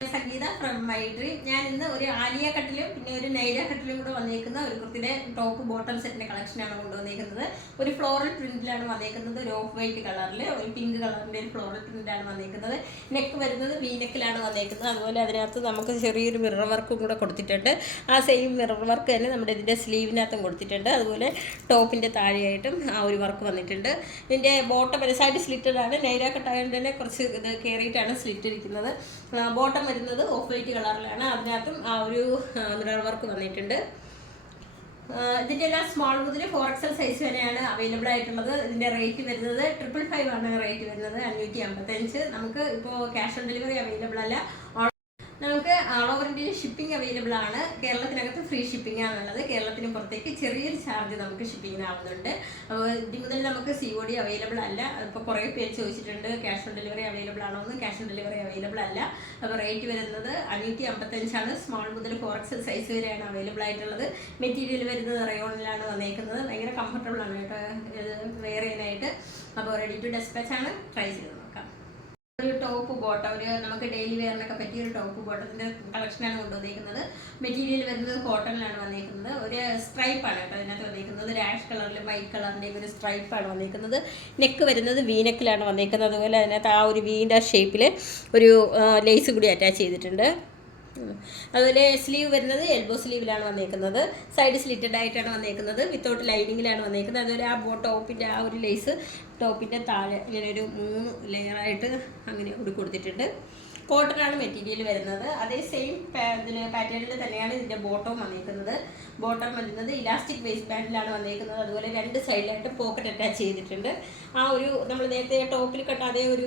Sangeetha from my dream. ഞാൻ ഇന്ന് ഒരു ആലിയ കട്ടിലും പിന്നെ ഒരു നൈല കട്ടിലും കൂടെ വന്നേക്കുന്ന ഒരു കുർത്തിയുടെ ടോപ്പ് ബോട്ടം സെറ്റിന്റെ കളക്ഷനാണ് കൊണ്ടുവന്നേക്കുന്നത്. ഒരു ഫ്ലോറൽ പ്രിന്റിലാണ് വന്നേക്കുന്നത്. ഒരു ഓഫ് വൈറ്റ് കളറിൽ ഒരു പിങ്ക് കളറിന്റെ ഒരു ഫ്ലോറൽ പ്രിന്റാണ് വന്നേക്കുന്നത്. നെക്ക് വരുന്നത് വി നെക്കിലാണ് വന്നേക്കുന്നത്. അതുപോലെ അതിനകത്ത് നമുക്ക് ചെറിയൊരു മിറർ വർക്കും കൂടെ കൊടുത്തിട്ടുണ്ട്. ആ സെയിം മിറർ വർക്ക് തന്നെ നമ്മുടെ ഇതിന്റെ സ്ലീവിനകത്തും കൊടുത്തിട്ടുണ്ട്. അതുപോലെ ടോപ്പിന്റെ താഴെയായിട്ടും ആ ഒരു വർക്ക് വന്നിട്ടുണ്ട്. ഇതിന്റെ ബോട്ടം സൈഡ് സ്ലിറ്റഡ് ആണ്. നൈല കട്ടായതുകൊണ്ട് തന്നെ കുറച്ച് ഇത് കയറിയിട്ടാണ് സ്ലിറ്റ് ഇരിക്കുന്നത്. ബോട്ടം വരുന്നത് ഓഫ് വൈറ്റ് കളറിലാണ്. അതിനകത്തും ആ ഒരു മിറർ വർക്ക് വന്നിട്ടുണ്ട്. ഇതിൻ്റെ എല്ലാം സ്മോൾ മുതൽ 4XL സൈസ് വരെയാണ് അവൈലബിൾ ആയിട്ടുള്ളത്. ഇതിൻ്റെ റേറ്റ് വരുന്നത് 555 ആണ് റേറ്റ് വരുന്നത്, 555. നമുക്ക് ഇപ്പോൾ ക്യാഷ് ഓൺ ഡെലിവറി അവൈലബിൾ അല്ല. നമുക്ക് ഓൾ ഓവർ ഇന്ത്യയിൽ ഷിപ്പിംഗ് അവൈലബിൾ ആണ്. കേരളത്തിനകത്ത് ഫ്രീ ഷിപ്പിംഗ് ആണുള്ളത്. കേരളത്തിന് പുറത്തേക്ക് ചെറിയൊരു ചാർജ് നമുക്ക് ഷിപ്പിങ്ങിനാവുന്നുണ്ട്. അപ്പോൾ ഇത് മുതൽ നമുക്ക് COD അവൈലബിൾ അല്ല. ഇപ്പോൾ കുറേ പേര് ചോദിച്ചിട്ടുണ്ട് ക്യാഷ് ഓൺ ഡെലിവറി അവൈലബിൾ ആണോ എന്ന്. ക്യാഷ് ഓൺ ഡെലിവറി അവൈലബിൾ അല്ല. അപ്പോൾ റേറ്റ് വരുന്നത് 555 ആണ്. സ്മോൾ മുതൽ 4XL സൈസ് വരെയാണ് അവൈലബിൾ ആയിട്ടുള്ളത്. മെറ്റീരിയൽ വരുന്നത് റയോണിലാണ് വന്നേക്കുന്നത്. ഭയങ്കര കംഫർട്ടബിൾ ആണ് കേട്ടോ വെയർ ചെയ്യാനായിട്ട്. അപ്പോൾ റെഡി ടു ഡെസ്പാച്ച് ആണ്. ട്രൈ ചെയ്ത് നോക്കാം. ഒരു ടോപ്പ് ബോട്ടം, ഒരു നമുക്ക് ഡെയിലി വെയറിനൊക്കെ പറ്റിയ ഒരു ടോപ്പ് ബോട്ടത്തിൻ്റെ കളക്ഷനാണ് കൊണ്ടുവന്നിരിക്കുന്നത്. മെറ്റീരിയൽ വരുന്നത് കോട്ടണിലാണ് വന്നിരിക്കുന്നത്. ഒരു സ്ട്രൈപ്പാണ് കേട്ടോ അതിനകത്ത് വന്നിരിക്കുന്നത്. ഒരു ആഷ് കളറിലും വൈറ്റ് കളറിൻ്റെയും ഒരു സ്ട്രൈപ്പാണ് വന്നിരിക്കുന്നത്. നെക്ക് വരുന്നത് വി നെക്കിലാണ് വന്നിരിക്കുന്നത്. അതുപോലെ അതിനകത്ത് ആ ഒരു വീൻ്റെ ഷേപ്പിൽ ഒരു ലേസ് കൂടി അറ്റാച്ച് ചെയ്തിട്ടുണ്ട്. അതുപോലെ സ്ലീവ് വരുന്നത് എൽബോ സ്ലീവിലാണ് വന്നേക്കുന്നത്. സൈഡ് സ്ലിറ്റഡ് ആയിട്ടാണ് വന്നേക്കുന്നത്. വിത്തൗട്ട് ലൈനിങ്ങിലാണ് വന്നേക്കുന്നത്. അതുപോലെ ആ ടോപ്പിൻ്റെ ആ ഒരു ലേസ് ടോപ്പിൻ്റെ താഴെ ഇങ്ങനെ ഒരു 3 ലെയറായിട്ട് അങ്ങനെ കൂടി കൊടുത്തിട്ടുണ്ട്. കോട്ടനാണ് മെറ്റീരിയൽ വരുന്നത്. അതേ സെയിം പാറ്റേണിൽ തന്നെയാണ് ഇതിൻ്റെ ബോട്ടവും വന്നിരിക്കുന്നത്. ബോട്ടം വരുന്നത് ഇലാസ്റ്റിക് വേസ്റ്റ് ബാൻഡിലാണ് വന്നിരിക്കുന്നത്. അതുപോലെ 2 സൈഡിലായിട്ട് പോക്കറ്റ് അറ്റാച്ച് ചെയ്തിട്ടുണ്ട്. ആ ഒരു നമ്മൾ നേരത്തെ ടോപ്പിൽ കണ്ട അതേ ഒരു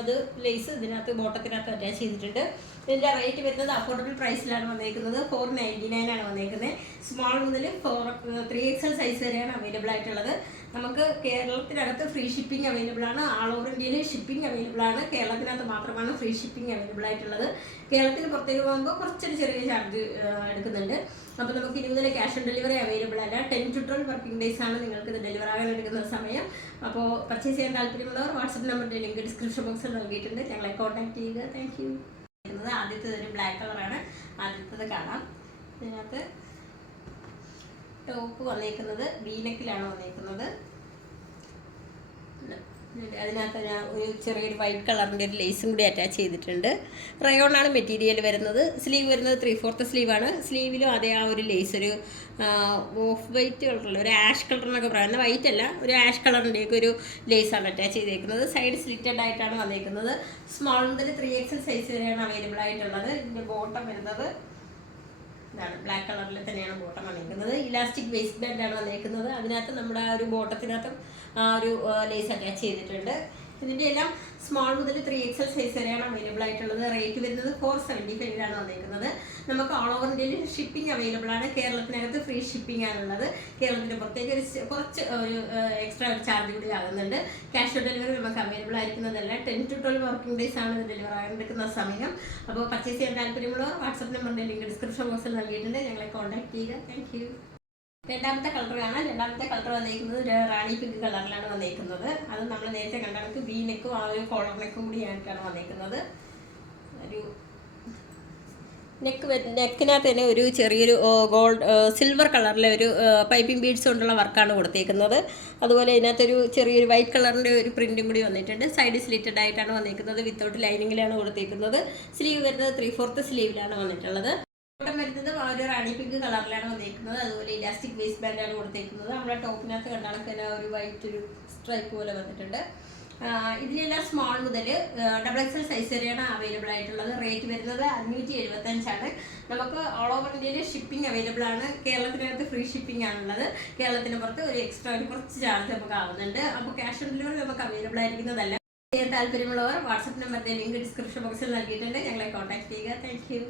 അത് ലേസ് ഇതിനകത്ത് ബോട്ടത്തിനകത്ത് അറ്റാച്ച് ചെയ്തിട്ടുണ്ട്. ഇതിൻ്റെ റേറ്റ് വരുന്നത് അഫോർഡബിൾ പ്രൈസിലാണ് വന്നിരിക്കുന്നത്. 499 ആണ് വന്നിരിക്കുന്നത്. സ്മോൾ മുതൽ 3XL സൈസ് വരെയാണ് അവൈലബിൾ ആയിട്ടുള്ളത്. നമുക്ക് കേരളത്തിനകത്ത് ഫ്രീ ഷിപ്പിംഗ് അവൈലബിൾ ആണ്. ഓൾ ഓവർ ഇന്ത്യയിൽ ഷിപ്പിംഗ് അവൈലബിൾ ആണ്. കേരളത്തിനകത്ത് മാത്രമാണ് ഫ്രീ ഷിപ്പിംഗ് അവൈലബിൾ ആയിട്ടുള്ളത്. കേരളത്തിന് പുറത്തേക്ക് പോകുമ്പോൾ കുറച്ചൊരു ചെറിയ ചാർജ് എടുക്കുന്നുണ്ട്. അപ്പോൾ നമുക്ക് ഇനി മുതൽ ക്യാഷ് ഓൺ ഡെലിവറി അവൈലബിൾ അല്ല. 10 to 12 വർക്കിംഗ് ഡേയ്സ് ആണ് നിങ്ങൾക്ക് ഇത് ഡെലിവർ ആകാൻ എടുക്കുന്ന സമയം. അപ്പോൾ പർച്ചേസ് ചെയ്യാൻ താല്പര്യമുള്ളവർ വാട്സപ്പ് നമ്പറിൻ്റെ ലിങ്ക് ഡിസ്ക്രിപ്ഷൻ ബോക്സിൽ നൽകിയിട്ടുണ്ട്. ഞങ്ങളെ കോൺടാക്ട് ചെയ്യുക. Thank you. ആദ്യത്തേത് ഒരു ബ്ലാക്ക് കളറാണ്. ആദ്യത്തേത് കാണാം. ഇതിനകത്ത് ടോപ്പ് വന്നേക്കുന്നത് വീനെക്കിലാണ് വന്നേക്കുന്നത്. അതിനകത്ത് ഞാൻ ഒരു ചെറിയൊരു വൈറ്റ് കളറിൻ്റെ ഒരു ലേസും കൂടി അറ്റാച്ച് ചെയ്തിട്ടുണ്ട്. റയോണാണ് മെറ്റീരിയൽ വരുന്നത്. സ്ലീവ് വരുന്നത് 3/4 സ്ലീവാണ്. സ്ലീവിലും അതേ ആ ഒരു ലേസ് ഒരു ഓഫ് വൈറ്റ് കളറുള്ള ഒരു ആഷ് കളർ എന്നൊക്കെ പറയുന്നത്, വൈറ്റ് അല്ല, ഒരു ആഷ് കളറിൻ്റെയൊക്കെ ഒരു ലേസാണ് അറ്റാച്ച് ചെയ്തേക്കുന്നത്. സൈഡ് സ്ലിറ്റഡ് ആയിട്ടാണ് വന്നേക്കുന്നത്. സ്മോൾ മുതൽ 3XL സൈസ് വരെയാണ് അവൈലബിൾ ആയിട്ടുള്ളത്. ഇതിൻ്റെ ബോട്ടം വരുന്നത് ഇതാണ്, ബ്ലാക്ക് കളറിൽ തന്നെയാണ് ബോട്ടം വന്നിരിക്കുന്നത്. ഇലാസ്റ്റിക് വേസ്റ്റ് ബാൻഡാണ് വന്നിരിക്കുന്നത്. അതിനകത്ത് നമ്മുടെ ആ ഒരു ബോട്ടത്തിനകത്തും ആ ഒരു ലേസ് അറ്റാച്ച് ചെയ്തിട്ടുണ്ട്. ഇതിൻ്റെ എല്ലാം സ്മോൾ മുതൽ 3XL സൈസ് വരെയാണ് അവൈലബിൾ ആയിട്ടുള്ളത്. റേറ്റ് വരുന്നത് 475 ആണ് വന്നിരിക്കുന്നത്. നമുക്ക് ഓൾ ഓവർ ഇന്ത്യയിൽ ഷിപ്പിംഗ് അവൈലബിൾ ആണ്. കേരളത്തിനകത്ത് ഫ്രീ ഷിപ്പിംഗ് ആണുള്ളത്. കേരളത്തിന് പുറത്തേക്ക് കുറച്ച് ഒരു എക്സ്ട്രാ ഒരു ചാർജ് കൂടി ആകുന്നുണ്ട്. ക്യാഷ് ഓൺ ഡെലിവറി നമുക്ക് അവൈലബിൾ ആയിരിക്കുന്നതല്ല. 10 to 12 വർക്കിംഗ് ഡേയ്സ് ആണ് ഇത് ഡെലിവർ ആകാൻ സമയം. അപ്പോൾ പർച്ചേസ് ചെയ്യാൻ താല്പര്യമുള്ളവർ വാട്സപ്പ് നമ്പറിൻ്റെ ലിങ്ക് ഡിസ്ക്രിപ്ഷൻ ബോക്സിൽ നൽകിയിട്ടുണ്ട്. ഞങ്ങളെ കോൺടാക്ട് ചെയ്യുക. Thank you. രണ്ടാമത്തെ കളർ കാണാം. രണ്ടാമത്തെ കളർ വന്നിരിക്കുന്നത് റാണി പിങ്ക് കളറിലാണ് വന്നിരിക്കുന്നത്. അത് നമ്മൾ നേരത്തെ കണ്ട കണക്ക് വി നെക്കും ആ ഒരു കോളർ നെക്കും കൂടി ആയിട്ടാണ് വന്നിരിക്കുന്നത്. ഒരു നെക്കിനകത്ത് തന്നെ ഒരു ചെറിയൊരു സിൽവർ കളറിലെ ഒരു പൈപ്പിംഗ് ബീഡ്സ് കൊണ്ടുള്ള വർക്കാണ് കൊടുത്തേക്കുന്നത്. അതുപോലെ ഇതിനകത്തൊരു ചെറിയൊരു വൈറ്റ് കളറിൻ്റെ ഒരു പ്രിൻറ്റും കൂടി വന്നിട്ടുണ്ട്. സൈഡ് സ്ലിറ്റഡ് ആയിട്ടാണ് വന്നിരിക്കുന്നത്. വിത്തൗട്ട് ലൈനിങ്ങിലാണ് കൊടുത്തേക്കുന്നത്. സ്ലീവ് വരുന്നത് 3/4 സ്ലീവിലാണ് വന്നിട്ടുള്ളത്. ബോട്ടം വരുന്നത് ഒരു റാണി പിങ്ക് കളറിലാണ് വന്നിരിക്കുന്നത്. അതുപോലെ ഇലാസ്റ്റിക് വേസ്റ്റ് ബാൻഡാണ് കൊടുത്തേക്കുന്നത്. നമ്മുടെ ടോപ്പിനകത്ത് കണ്ടാണെങ്കിൽ തന്നെ ഒരു വൈറ്റ് ഒരു സ്ട്രൈപ്പ് പോലെ വന്നിട്ടുണ്ട്. ഇതിലെല്ലാം സ്മോൾ മുതൽ XXL സൈസ് വരെയാണ് അവൈലബിൾ ആയിട്ടുള്ളത്. റേറ്റ് വരുന്നത് 575 ആണ്. നമുക്ക് ഓൾ ഓവർ ഇന്ത്യയിൽ ഷിപ്പിംഗ് അവൈലബിൾ ആണ്. കേരളത്തിനകത്ത് ഫ്രീ ഷിപ്പിംഗ് ആണുള്ളത്. കേരളത്തിന് പുറത്ത് ഒരു എക്സ്ട്രാ ഒരു കുറച്ച് ചാർജ് നമുക്ക് ആവുന്നുണ്ട്. അപ്പോൾ ക്യാഷ് ഓൺ ഡെലിവറി നമുക്ക് അവൈലബിൾ ആയിരിക്കുന്നതല്ല. ചെയ്യാൻ താല്പര്യമുള്ളവർ വാട്സപ്പ് നമ്പറിൻ്റെ ലിങ്ക് ഡിസ്ക്രിപ്ഷൻ ബോക്സിൽ നൽകിയിട്ടുണ്ട്. ഞങ്ങളെ കോൺടാക്ട് ചെയ്യുക. Thank you.